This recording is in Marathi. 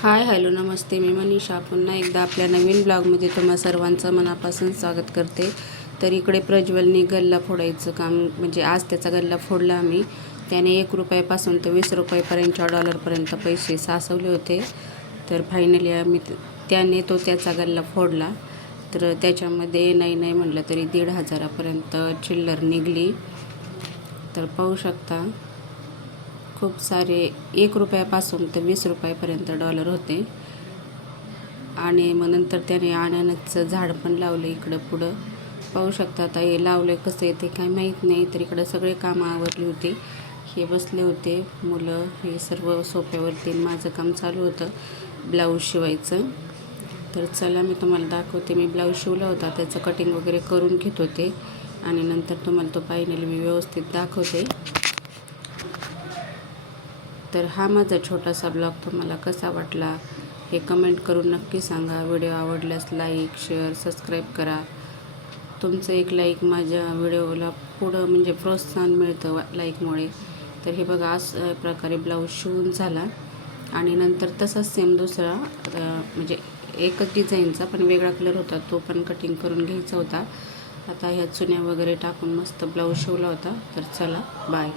हाय हॅलो नमस्ते, मी मनीषा पुन्हा एकदा आपल्या नवीन ब्लॉगमध्ये तुम्हा सर्वांचं मनापासून स्वागत करते. तर इकडे प्रज्वलने गल्ला फोडायचं काम, म्हणजे आज त्याचा गल्ला फोडला आम्ही. त्याने 1 रुपयापासून तर 20 रुपयापर्यंतच्या डॉलरपर्यंत पैसे साचवले होते. तर फायनली त्याने त्याचा गल्ला फोडला. तर त्याच्यामध्ये नाही म्हटलं तरी 1,500पर्यंत चिल्लर निघली. तर पाहू शकता खूप सारे 1 रुपयापासून तर 20 रुपयापर्यंत डॉलर होते. आणि मग नंतर त्याने अननसचं झाड पण लावलं इकडं पुढं. पाहू शकता आता हे लावलं कसं आहे ते काही माहीत नाही. तर इकडं सगळे कामं आवरली होती. हे बसले होते मुलं, हे सर्व सोफ्यावरती. माझं काम चालू होतं ब्लाऊज शिवायचं. तर चला मी तुम्हाला दाखवते. मी ब्लाऊज शिवला होता, त्याचं कटिंग वगैरे करून घेत होते आणि नंतर तुम्हाला तो फायनली मी व्यवस्थित दाखवते. तर हा माझा छोटासा ब्लॉग तुम्हाला कसा वाटला हे कमेंट करून नक्की सांगा. व्हिडिओ आवडल्यास लाईक, शेअर, सबस्क्राईब करा. तुमचं एक लाईक माझ्या व्हिडिओला पुढं म्हणजे प्रोत्साहन मिळतं लाईकमुळे. तर हे बघा अशा प्रकारे ब्लाऊज शिवून झाला. आणि नंतर तसाच सेम दुसरा म्हणजे एकच डिझाईनचा पण वेगळा कलर होता, तो पण कटिंग करून घ्यायचा होता. आता ह्या चुन्या वगैरे टाकून मस्त ब्लाऊज शिवला होता. तर चला बाय.